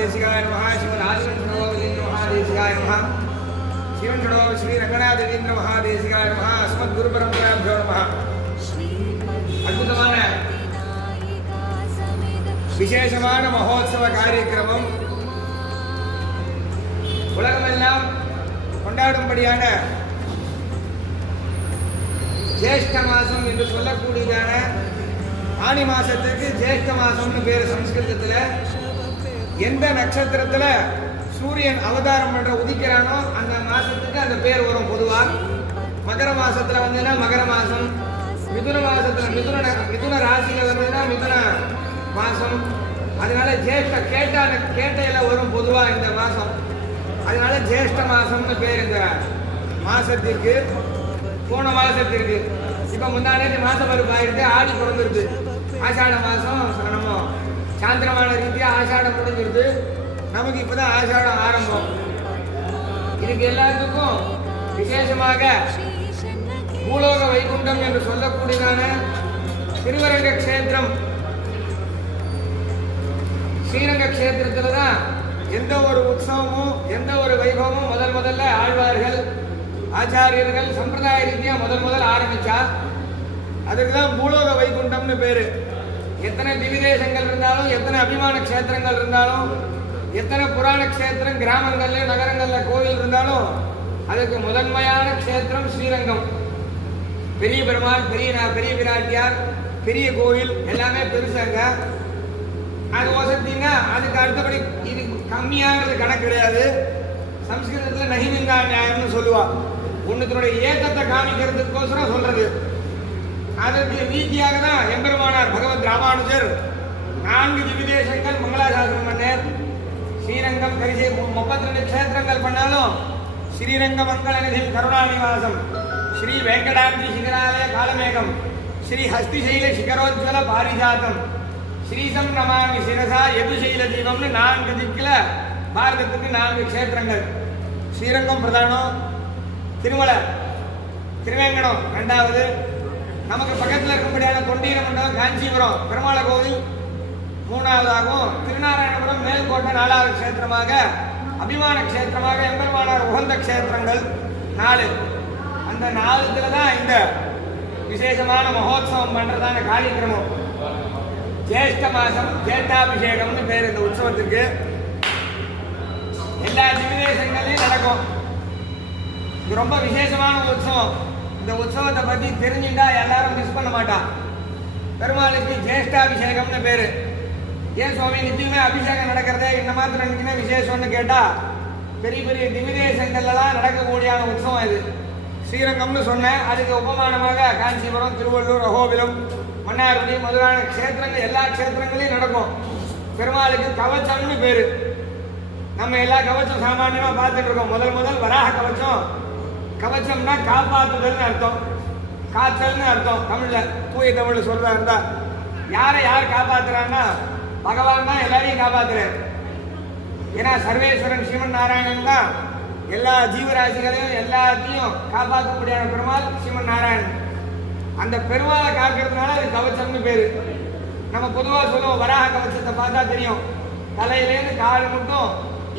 महादेशिकाय नमः शिवराजवेन्द्र महादेशिकाय नमः शिवन षडो श्री रंगनाथेन्द्र महादेशिकाय नमः अस्मद्गुरुपरम्पराभ्यो नमः अद्भुतமான விசேஷமான மகோத்சவ காரியக்கிரமம் உலகமெல்லாம் கொண்டாடும்படியான ஜேஷ்ட மாசம் என்று சொல்லக்கூடியதான ஆனி மாசத்துக்கு ஜேஷ்ட மாசம்னு பேர். சம்ஸ்கிருதத்தில் எந்த நட்சத்திரத்தில் சூரியன் அவதாரம் பண்ற உதிக்கிறானோ அந்த மாசத்துக்கு அந்த பேர் வரும். பொதுவாக மகர மாசத்துல வந்ததுன்னா மகர மாசம், மிதுன மாசத்துல மிதுன ராசியில வந்ததுன்னா மிதுன மாசம். அதனால ஜேஷ்ட கேட்டையில வரும் பொதுவா இந்த மாசம். அதனால ஜேஷ்ட மாசம்னு பேர் இந்த மாசத்திற்கு. போன மாசத்திற்கு இப்ப முன்னாடி மாசம் பருப்பு ஆயிடுது, ஆடி பிறந்துருது. ஆஷாட மாசம் நம்ம சாந்திரமான ரீதியா ஆஷாடம் முடிஞ்சிருது. நமக்கு இப்பதான் ஆஷாடம் ஆரம்பம். இதுக்கு எல்லாத்துக்கும் விசேஷமாக பூலோக வைகுண்டம் என்று சொல்லக்கூடியதான திருவரங்க கஷேத்திரம், ஸ்ரீரங்க கஷேத்திரத்துல தான் எந்த ஒரு உற்சவமும் எந்த ஒரு வைபவமும் முதல்ல ஆழ்வார்கள் ஆச்சாரியர்கள் சம்பிரதாய ரீதியா முதல் ஆரம்பிச்சா. அதுக்கு தான் பூலோக வைகுண்டம்னு பேரு. எத்தனை திவிதேசங்கள் இருந்தாலும், எத்தனை அபிமான கஷேத்திரங்கள் இருந்தாலும், எத்தனை புராண கஷேத்திரம் கிராமங்கள்ல நகரங்கள்ல கோவில் இருந்தாலும் அதுக்கு முதன்மையான கஷேத்திரம் ஸ்ரீரங்கம். பெரிய பெருமாள், பெரிய பிராட்டியார், பெரிய கோவில் எல்லாமே பெருசாங்க. அது வசதினா அதுக்கு அடுத்தபடி இது கம்மியாகிறது கணக்கு கிடையாது. சம்ஸ்கிருதத்தில் நகிமிங்கா நியாயம்னு சொல்லுவா. ஒன்னுத்தனுடைய ஏக்கத்தை காமிக்கிறதுக்கோசரம் சொல்றது. அதற்கு நீதியாக தான் எம்பெருமானார் பகவத் ராமானுஜர் 4 திவிதேசங்கள் மங்களாசாசனம் பண்ணார். ஸ்ரீரங்கம் கரிசை 32 கஷேத்திரங்கள் பண்ணாலும் ஸ்ரீரங்க மங்களநிதி கருணாநிவாசம், ஸ்ரீ வெங்கடாத்ரி சிகராலய காலமேகம், ஸ்ரீ ஹஸ்திசைல சிகரோஜ்வல பாரிஜாதம், ஸ்ரீசம் நமாமி சிரசா எதுசைல தீபம்னு 4 திக்கில் பாரதத்துக்கு 4 கஷேத்திரங்கள். ஸ்ரீரங்கம் பிரதானம், திருமலை திருவேங்கடம் 2வது, நமக்கு பக்கத்தில் இருக்கும்படியான தொண்டீர மண்டலம் காஞ்சிபுரம் பெருமாள கோவில் 3வதாகவும், திருநாராயணபுரம் மேல்கோட்டை 4வது கஷேத்திரமாக, அபிமான கஷேத்திரமாக எம்பெருமானார் உகந்த கஷேத்திரங்கள் 4. அந்த 4த்துல தான் இந்த விசேஷமான மகோத்சவம் பண்றதான காரியக்கிரமம். ஜேஷ்ட மாசம் ஜேஷ்டாபிஷேகம்னு பேர் இந்த உற்சவத்துக்கு. எல்லா திவிதேசங்களையும் நடக்கும். இது ரொம்ப விசேஷமான உற்சவம். இந்த உற்சவத்தை பத்தி தெரிஞ்சுட்டா எல்லாரும் மிஸ் பண்ண மாட்டான். பெருமாளுக்கு ஜேஷ்டாபிஷேகம்னு பேரு. ஏன் சுவாமி நிச்சயமே அபிஷேகம் நடக்கிறதே இந்த மாத்திரம் நினைக்குமே விசேஷம்னு கேட்டா, பெரிய பெரிய திவிதேசங்கள்லாம் நடக்கக்கூடிய உற்சவம் இது. ஸ்ரீரங்கம்னு சொன்னேன், அதுக்கு உபமானமாக காஞ்சிபுரம், திருவள்ளூர், அகோபிலம், மன்னார்குடி முதலான கஷேத்திரங்கள் எல்லா கஷேத்திரங்களையும் நடக்கும். பெருமாளுக்கு கவச்சம்னு பேரு. நம்ம எல்லா கவச்சம் சாமானியமா பார்த்துட்டு இருக்கோம். முதல் வராக கவச்சம். கவச்சம்னா காப்பாற்றுதல்னு அர்த்தம், காத்தல்னு அர்த்தம். தமிழ்ல தூய தமிழ்ல சொல்றதா இருந்தா யார் காப்பாத்துறான்னா பகவான் தான் எல்லாரையும் காப்பாத்துறாரு. ஏன்னா சர்வேஸ்வரன் ஸ்ரீமன் நாராயணன் தான் எல்லா ஜீவராசிகளையும் எல்லாத்தையும் காப்பாற்றக்கூடிய பெருமாள் ஸ்ரீமன் நாராயணன். அந்த பெருமாளை காக்கிறதுனால அது கவச்சம்னு பேரு. நம்ம பொதுவாக சொல்லுவோம், வராக கவச்சத்தை பார்த்தா தெரியும், தலையிலேருந்து கால் மட்டும்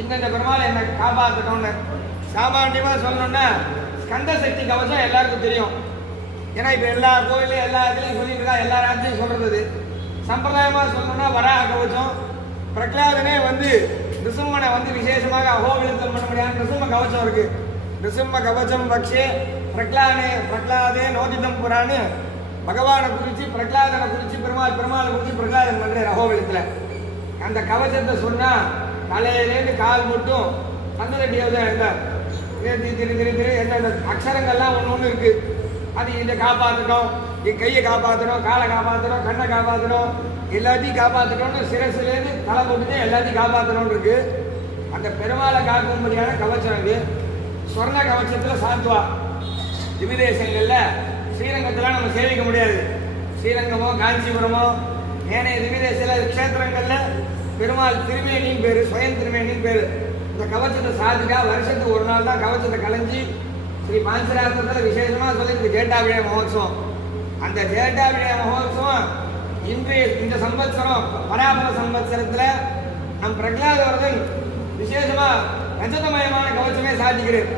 இந்த பெருமாள் என்னை காப்பாற்றணும்னு. சாமானியமா சொல்லணும்னா ஸ்கந்த சக்தி கவசம் எல்லாருக்கும் தெரியும். ஏன்னா இப்ப எல்லா கோயிலையும் எல்லா இடத்துலையும் சொல்லிட்டு இருக்கா, எல்லா இடத்துலையும் சொல்றது. சம்பிரதாயமா சொல்லணும்னா வராக கவசம். பிரகலாதனே நிருசிம்மனை விசேஷமாக அகோபிலத்தில் பண்ண முடியாது நிருசிம்ம கவசம் இருக்கு. நிருசிம்ம கவசம் பக்ஷே பிரகலாதே நோதிதம் புறான்னு பகவானை குறிச்சு பிரகலாதனை குறிச்சு பெருமாளை குறிச்சு பிரகலாதன் பண்றார் அகோபிலத்துல. அந்த கவசத்தை சொன்னா தலையிலேருந்து கால் மட்டும் 12 அடி இருந்தார். திரு என்ன அக்ஷரங்கள்லாம் ஒன்று இருக்கு. அது இதை காப்பாற்றணும், என் கையை காப்பாற்றணும், காலை காப்பாற்றணும், கண்ணை காப்பாற்றணும், எல்லாத்தையும் காப்பாற்றணும்னு சிரசுலேருந்து தலை போட்டுட்டு எல்லாத்தையும் காப்பாற்றணும்னு இருக்கு. அந்த பெருமாளை காக்கும்படியான கவச்சம் இது. சொர்ண கவச்சத்தில் சாத்துவா. திவிதேசங்கள்ல ஸ்ரீரங்கத்தில் நம்ம சேவிக்க முடியாது. ஸ்ரீரங்கமோ காஞ்சிபுரமோ ஏனைய திவிதேச கஷேத்திரங்கள்ல பெருமாள் திருமேனின்னு பேரு, சுயம் திருமேனின்னு பேரு. இந்த கவச்சத்தை சாதிக்கா வருஷத்துக்கு ஒரு நாள் தான் கவச்சத்தை கலைஞ்சி ஸ்ரீ பாஞ்சராத்திரத்தில் விசேஷமா சொல்லி இந்த ஜேட்டாபிஷேக மகோத்சவம். அந்த ஜேட்டாபிஷேக மகோத்சவம் இந்த சம்பத்சரம் பராபர சம்பத்சரத்துல நம் பிரகலாதவரதன் விசேஷமா ரஜதமயமான கவச்சமே சாதிக்கிறார்.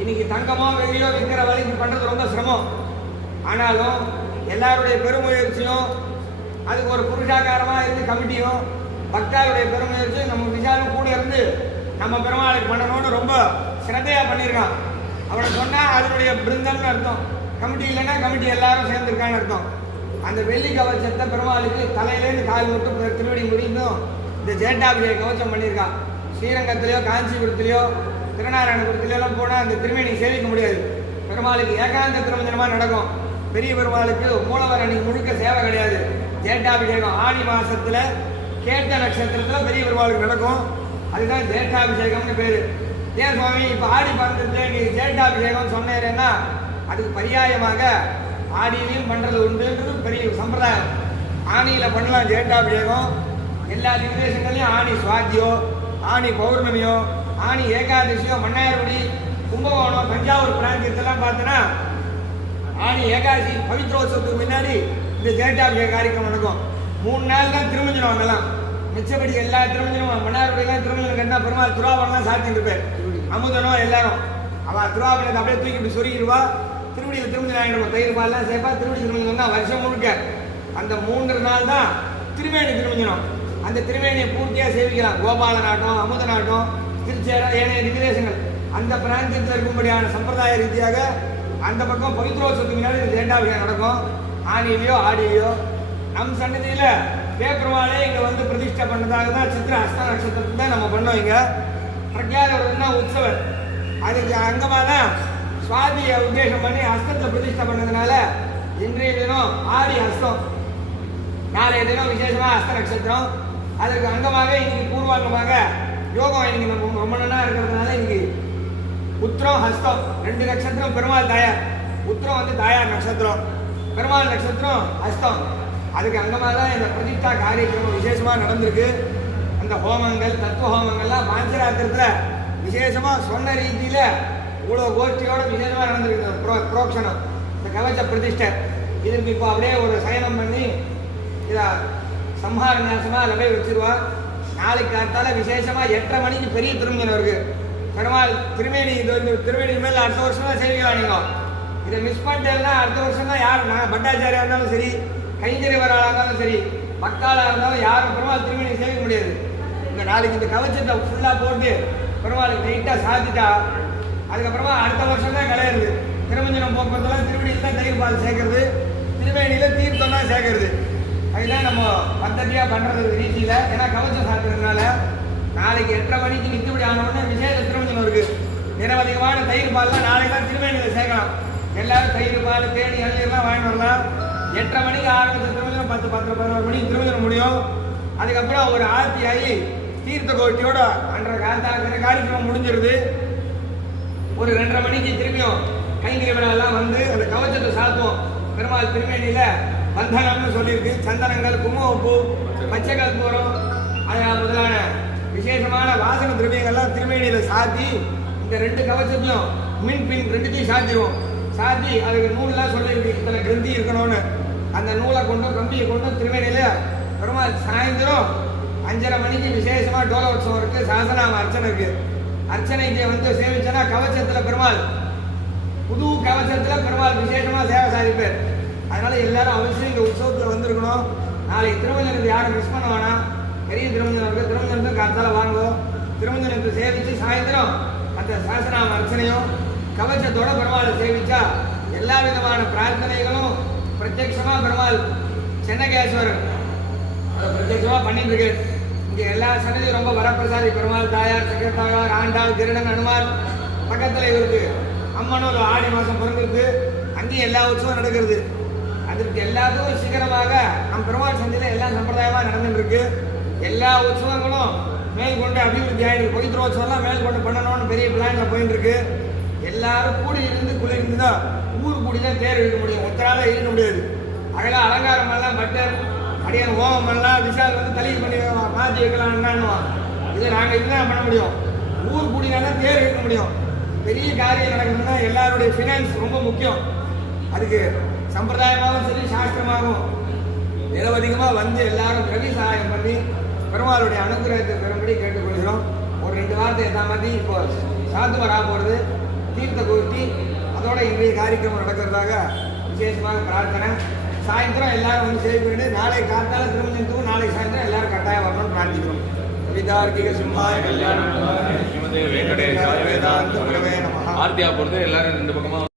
இன்னைக்கு தங்கமோ வெள்ளியோ விற்கிற வழிக்கு பண்றது ரொம்ப சிரமம். ஆனாலும் எல்லாருடைய பெருமுயற்சியும், அதுக்கு ஒரு புருஷாகாரமா இருந்து கமிட்டியும், பக்தாருடைய பெருமுயற்சியும் நம்ம விசாரம் கூட இருந்து நம்ம பெருமாளுக்கு பண்ணணும்னு ரொம்ப சிரத்தையா பண்ணியிருக்கான். அவனை சொன்னா அதனுடைய பிருந்தம்னு அர்த்தம். கமிட்டி இல்லைன்னா கமிட்டி எல்லாரும் சேர்ந்துருக்கான்னு அர்த்தம். அந்த வெள்ளி கவச்சத்தை பெருமாளுக்கு தலையிலேருந்து கால் மட்டும் திருவடி முடிந்தும் இந்த ஜேட்டாபிஷேக கவச்சம் பண்ணியிருக்கான். ஸ்ரீரங்கத்திலேயோ காஞ்சிபுரத்திலேயோ திருநாராயணபுரத்திலேயோ போனால் அந்த திருமேனி சேவிக்க முடியாது. பெருமாளுக்கு ஏகாந்த திருமஞ்சனமாக நடக்கும். பெரிய பெருமாளுக்கு மூலவர் அன்னைக்கு முழுக்க சேவை கிடையாது. ஜேட்டாபிஷேகம் ஆடி மாசத்துல கேட்ட நட்சத்திரத்துல பெரிய பெருமாளுக்கு நடக்கும். அதுதான் ஜேட்டாபிஷேகம்னு பேரு. ஏன் சுவாமி இப்ப ஆடி பந்தத்துல நீ ஜேட்டாபிஷேகம் சொன்னேன்னா அதுக்கு பரியாயமாக ஆடியிலையும் பண்றது உண்டுன்றது பெரிய சம்பிரதாயம். ஆணியில பண்ணலாம் ஜேட்டாபிஷேகம். எல்லா திவ்தேசங்களையும் ஆணி சுவாத்தியோ, ஆணி பௌர்ணமியோ, ஆணி ஏகாதசியோ, மன்னார்குடி, கும்பகோணம், தஞ்சாவூர் பிராந்தியத்தெல்லாம் பார்த்தோன்னா ஆணி ஏகாதசி பவித்ரோத்சவத்துக்கு முன்னாடி இந்த ஜேட்டாபிஷேக காரியக்ரமம் நடக்கும். 3 நாள் தான் திருமஞ்சனம் வாங்கலாம். மிச்சப்படி எல்லா திருமஞ்சனமும் மன்னார்குடியெல்லாம் திருமஞ்சனம் கண்டா பெருமாள் துராவணம்லாம் சாத்திட்டு இருப்பார். அமுதனோ எல்லாரும் அவள் துராவணத்தை அப்படியே தூக்கிட்டு சொருகிடுவா. திருவடியில் திருமஞ்சனம் ஆகிடுவோம். தயிர் பால்லாம் சேர்ப்பா. திருவடி திருமஞ்சனம் தான் வருஷம் முழுக்க. அந்த 3 நாள் தான் திருமேனி திருமஞ்சனம். அந்த திருமேனியை பூர்த்தியாக சேவிக்கலாம். கோபால நாட்டம், அமுத நாட்டம், திருச்சேரம், ஏனைய திவ்தேசங்கள் அந்த பிராந்தியத்தில் இருக்கும்படியான சம்பிரதாய ரீதியாக அந்த பக்கம் பவித்ரோத்சவத்துக்கு முன்னாடி இந்த ஜேட்டாபிஷேகம் நடக்கும். ஆணியிலையோ ஆடியிலையோ நம் சன்னதியில பேப்பருமானே இங்க வந்து பிரதிஷ்டை பண்ணதாக தான் சித்திர ஹஸ்த நட்சத்திரத்தை தான் நம்ம பண்ணோம். இங்க பிரக்யாதவர் தான் உற்சவர். அதுக்கு அங்கமாக தான் சுவாதியை உத்தேசம் பண்ணி ஹஸ்தத்தை பிரதிஷ்டை பண்ணதுனால இன்றைய தினம் ஆடி ஹஸ்தம், நாளைய தினம் விசேஷமா ஹஸ்த நட்சத்திரம். அதற்கு அங்கமாக இன்னைக்கு பூர்வாங்கமாக யோகம் இன்னைக்கு நம்ம ரொம்ப நல்லா இருக்கிறதுனால இன்னைக்கு உத்திரம் ஹஸ்தம் 2 நட்சத்திரம் பெருமாள் தாயார். உத்திரம் வந்து தாயார் நட்சத்திரம், பெருமாள் நட்சத்திரம் ஹஸ்தம். அதுக்கு அங்கமாக தான் இந்த பிரதிஷ்டா காரியக்கிரமம் விசேஷமாக நடந்திருக்கு. அந்த ஹோமங்கள், தத்துவ ஹோமங்கள்லாம் பாஞ்சராத்திரத்தில் விசேஷமாக சொன்ன ரீதியில் இவ்வளோ கோஷ்டியோட விசேஷமாக நடந்திருக்கு. புரோக்ஷனம், இந்த கவச்ச பிரதிஷ்டை, இதற்கு இப்போ அப்படியே ஒரு சயனம் பண்ணி இதை சம்ஹார நியாசமாக அதில் போய் வச்சிருவார். நாளைக்கு காத்தால விசேஷமாக 8:30 மணிக்கு பெரிய திருமஞ்சனம் இருக்கு. பெருமாள் திருமேனி, இது வந்து திருமேனி மேலே அடுத்த வருஷம் தான் சேவிக்கலாம். நீங்கள் இதை மிஸ் பண்ணிட்டேன்னா அடுத்த வருஷம் தான் யார், நான் பட்டாச்சாரியாக இருந்தாலும் சரி, கைங்கரிவராக இருந்தாலும் சரி, பக்தாளாக இருந்தாலும் யாரும் பெருமாள் திருமணி சேவிக்க முடியாது. இந்த நாளைக்கு இந்த கவச்சத்தை ஃபுல்லாக போட்டு பெருமாளுக்கு டைட்டாக சாத்திட்டா அதுக்கப்புறமா அடுத்த வருஷம் தான் கலையிறது. திருமஞ்சனம் போக்குவரத்துலாம் திருவடியில் தான் தயிர் பால் சேர்க்கறது, திருவேணியில் தீர்த்தம் தான் சேர்க்கறது. அதுதான் நம்ம பద్ధதியாக பண்ணுறது ரீதியில். ஏன்னா கவச்சம் சாப்பிட்றதுனால நாளைக்கு 8:30 மணிக்கு நிற்கப்படி ஆனவுடனே விசேஷ திருமஞ்சனம் இருக்குது. நிரவதிகமான தயிர் பால்லாம் நாளைக்கு தான் திருவேணியில் சேர்க்கலாம். எல்லாரும் தயிர் பால், தேனி, எல்லாம் வாங்கிட்டு வரலாம். 8:30 மணிக்கு ஆரம்பிச்ச திருமஞ்சனம் 10, 11 மணிக்கு திருமஞ்சனம் முடியும். அதுக்கப்புறம் ஒரு ஆர்த்தி ஆகி தீர்த்த கோஷ்டியோட அன்றைய காரியக்கிரமம் முடிஞ்சிருது. ஒரு 2:30 மணிக்கு திரும்பியும் கைங்கரி விழாலாம் வந்து அந்த கவச்சத்தை சாத்துவோம். பெருமாள் திருமேனியில பந்தனம்னு சொல்லியிருக்கு. சந்தனங்கள், குங்குமப்பூ, பச்சை கற்பூரம் முதலான விசேஷமான வாசன திரவியங்கள்லாம் திருமேனியில சாத்தி இந்த 2 கவச்சத்தையும் மின் பின் 2த்தையும் சாத்திடுவோம். சாத்தி அதுக்கு நூல்லாம் சொல்லியிருக்கு, இத்தனை கிரந்தி இருக்கணும்னு. அந்த நூலை கொண்டும் கம்பியை கொண்டும் திருமேனியில பெருமாள் சாயந்தரம் 5:30 மணிக்கு விசேஷமா டோல உற்சவம் இருக்கு. சாசனாம அர்ச்சனை இருக்கு. அர்ச்சனைக்கு வந்து சேவிச்சனா கவச்சத்துல பெருமாள், புது கவச்சத்துல பெருமாள் விசேஷமா சேவை சாதிப்பார். அதனால எல்லாரும் அவசியம் இந்த உற்சவத்துல வந்திருக்கணும். நாளைக்கு திருமஞ்சனத்தை யாரும் மிஸ் பண்ண வேணாம். பெரிய திருமஞ்சனம் இருக்கு. திருமஞ்சனத்தை காத்தால வாங்குவோம். திருமஞ்சனத்தை சேவிச்சு சாயந்தரம் அந்த சாசனாம அர்ச்சனையும் கவச்சத்தோட பெருமாளை சேவிச்சா எல்லா விதமான பிரார்த்தனைகளும் பிரத்யட்சமா பெருமாள் சென்னகேஸ்வரர் அதை பிரத்யட்சமா பண்ணிட்டு இருக்கு. இங்க எல்லா சன்னதியும் ரொம்ப வரப்பிரசாதி. பெருமாள் தாயார், சக்கரத்தாயார், ஆண்டாள், திருடன், அனுமார். பக்கத்துல இருக்கு அம்மனும் ஒரு ஆடி மாசம் பிறந்திருக்கு. அங்கேயும் எல்லா உற்சவம் நடக்கிறது. அதற்கு எல்லாத்துக்கும் சீக்கிரமாக நம் பெருமாள் சந்தையில எல்லாம் சம்பிரதாயமா நடந்துட்டு இருக்கு. எல்லா உற்சவங்களும் மேற்கொண்டு அபிவிருத்தி ஆயிருக்கு. பவித்ரோத்சவம்லாம் மேற்கொண்டு பண்ணணும்னு பெரிய பிளான்ல போயிட்டு இருக்கு. எல்லாரும் கூடி இருந்து குளிர்ந்து தான் ஊர் கூடி தான் தேர் இழுக்க முடியும். ஒத்தரால இழுக்க முடியாது. அழகா அலங்காரம் எல்லாம் பட்டர் அடியான் ஹோமம் எல்லாம் விஷால் வந்து தலி பண்ணி மாற்றி வைக்கலாம்னுவான். இதை நாங்கள் இதுதான் பண்ண முடியும். ஊர் கூடினால தேர் இழுக்க முடியும். பெரிய காரியம் நடக்கணும்னா எல்லாருடைய ஃபினான்ஸ் ரொம்ப முக்கியம். அதுக்கு சம்பிரதாயமாகவும் சரி, சாஸ்திரமாகவும் நிரவதிகமாக வந்து எல்லாரும் கல்வி சகாயம் பண்ணி பெருமாளுடைய அனுகிரகத்தை பெறும்படி கேட்டுக்கொள்கிறோம். ஒரு 2 வாரத்தை ஏதாமதி இப்போ சாத்து வரா போகிறது, தீர்த்த கோஷ்டி, அதோட இன்றைய காரியக்கிரமம் நடக்கிறதாக விசேஷமாக பிரார்த்தனை. சாயந்தரம் எல்லாரும் வந்து சேவிட்டு நாளை காத்தால திருமணத்துக்கும் நாளை சாயந்தரம் எல்லாரும் கட்டாயம் வரணும்னு பிரார்த்திக்கிறோம். விதார்க்கிக சிம்மாய கல்யாணம் வெங்கடேஷாய வேதாந்த குரவே நமஹ. ஆர்த்தியா போகிறது எல்லாரும் 2 பக்கமாக